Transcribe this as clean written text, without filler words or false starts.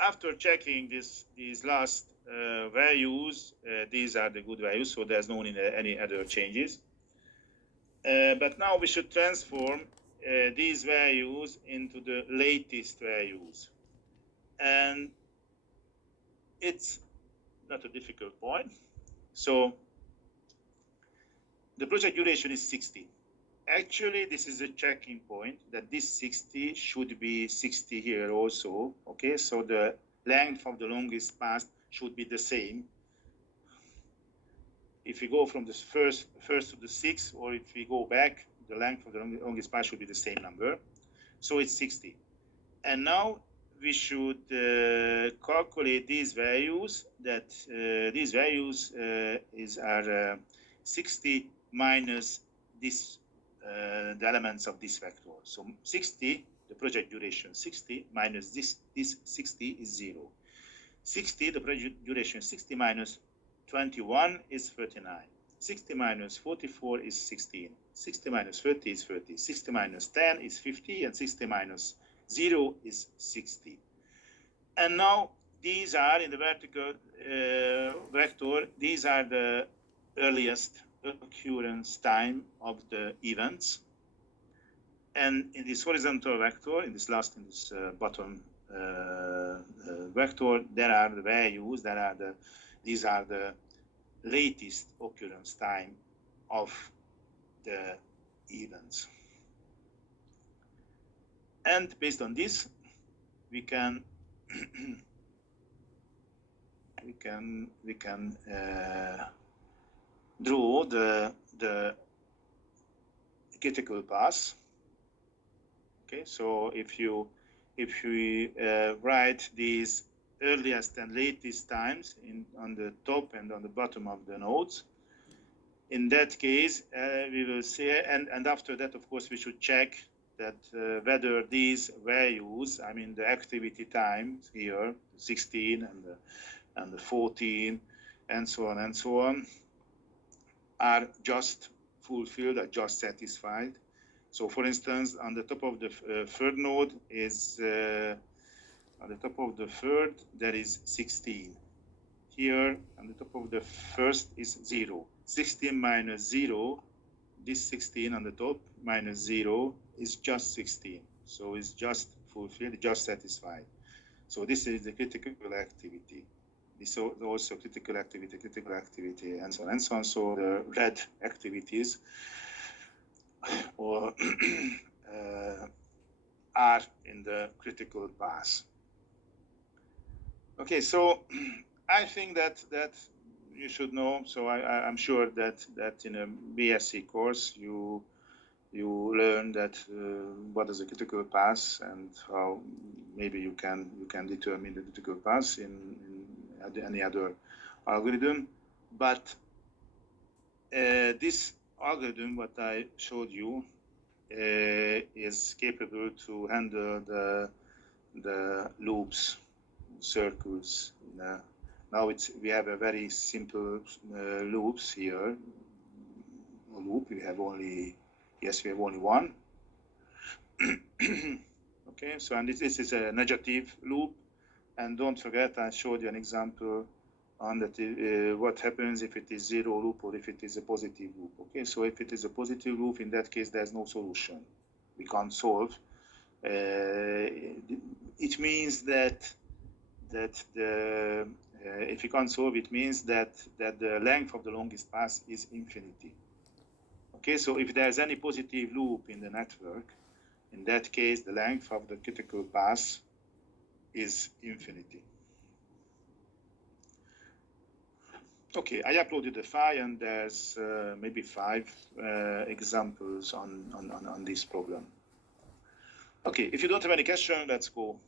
after checking these last values, these are the good values, so there's no need any other changes. But now we should transform these values into the latest values. And it's not a difficult point. So the project duration is 60. Actually, this is a checking point that this 60 should be 60 here also. Okay, so the length of the longest path should be the same. If we go from the first to the 6, or if we go back, the length of the longest path should be the same number. So it's 60. And now we should calculate these values. That these values are 60 minus this the elements of this vector. So 60, the project duration 60 minus this 60 is 0. 60, the project duration 60 minus 21 is 39. 60 minus 44 is 16. 60 minus 30 is 30. 60 minus 10 is 50, and 60 minus 0 is 60. And now these are in the vertical vector, these are the earliest occurrence time of the events. And in this horizontal vector, in this bottom vector, there are the values, these are the latest occurrence time of the events. And based on this, we can draw the critical path. Okay, so if we write these earliest and latest times on the top and on the bottom of the nodes, in that case we will say, and after that, of course, we should check that whether these values, I mean the activity times here, 16 and the 14 and so on, are just fulfilled, are just satisfied. So for instance, on the top of the third node is on the top of the third there is 16. Here on the top of the first is 0. 16 minus 0, this 16 on the top minus 0 is just 16. So it's just fulfilled, just satisfied. So this is the critical activity. This is also critical activity, and so on and so on. So the red activities or are in the critical path. Okay, so I think that you should know. So I'm sure that in a BSc course you learn that what is a critical path and how maybe you can determine the critical path in any other algorithm. But this algorithm, what I showed you, is capable to handle the loops, circles. Now we have a very simple loops here. Loop we have only one. Okay, so and this is a negative loop, and don't forget I showed you an example on that what happens if it is zero loop or if it is a positive loop. Okay, so if it is a positive loop, in that case there's no solution. We can't solve. It means that if you can't solve, it means that the length of the longest path is infinity. Okay, so if there's any positive loop in the network, in that case the length of the critical path is infinity. Okay, I uploaded the file, and there's maybe 5 examples on this problem. Okay, if you don't have any question, let's go